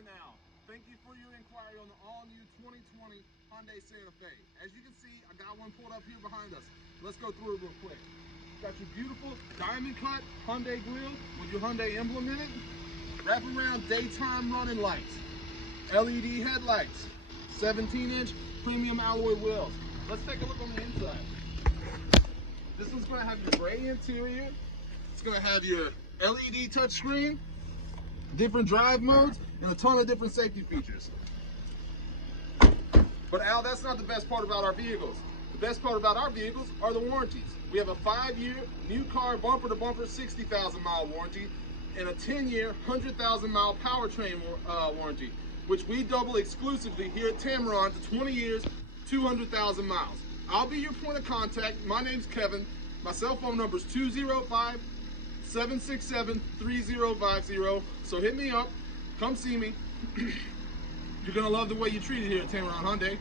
morning now. Thank you for your inquiry on the all-new 2020 Hyundai Santa Fe. As you can see, I got one pulled up here behind us. Let's go through it real quick. Got your beautiful diamond cut Hyundai grille with your Hyundai emblem in it. Wraparound daytime running lights. LED headlights. 17-inch premium alloy wheels. Let's take a look on the inside. This one's going to have your gray interior. It's going to have your LED touchscreen, different drive modes, and a ton of different safety features. But Al, that's not the best part about our vehicles. The best part about our vehicles are the warranties. We have a 5-year new car bumper-to-bumper 60,000-mile warranty and a 10-year 100,000-mile powertrain warranty, which we double exclusively here at Tameron to 20 years, 200,000 miles. I'll be your point of contact. My name's Kevin. My cell phone number is 205-767-3050. So hit me up. Come see me. You're going to love the way you're treated here at Tameron Hyundai.